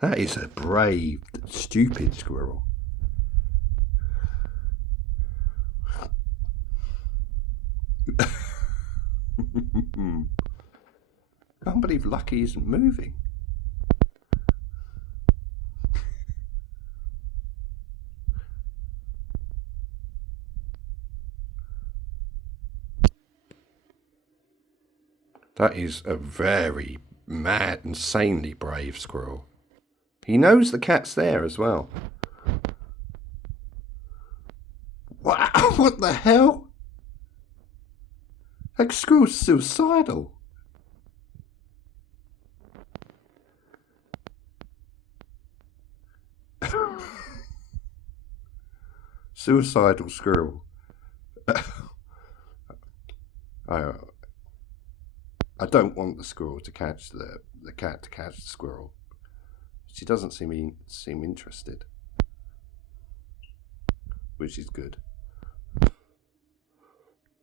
That is a brave, stupid squirrel. Can't believe Lucky isn't moving. That is a very mad, insanely brave squirrel. He knows the cat's there as well. Wow, what the hell? That squirrel's suicidal. Suicidal squirrel. I don't want the squirrel to catch the cat to catch the squirrel. She doesn't seem interested, which is good.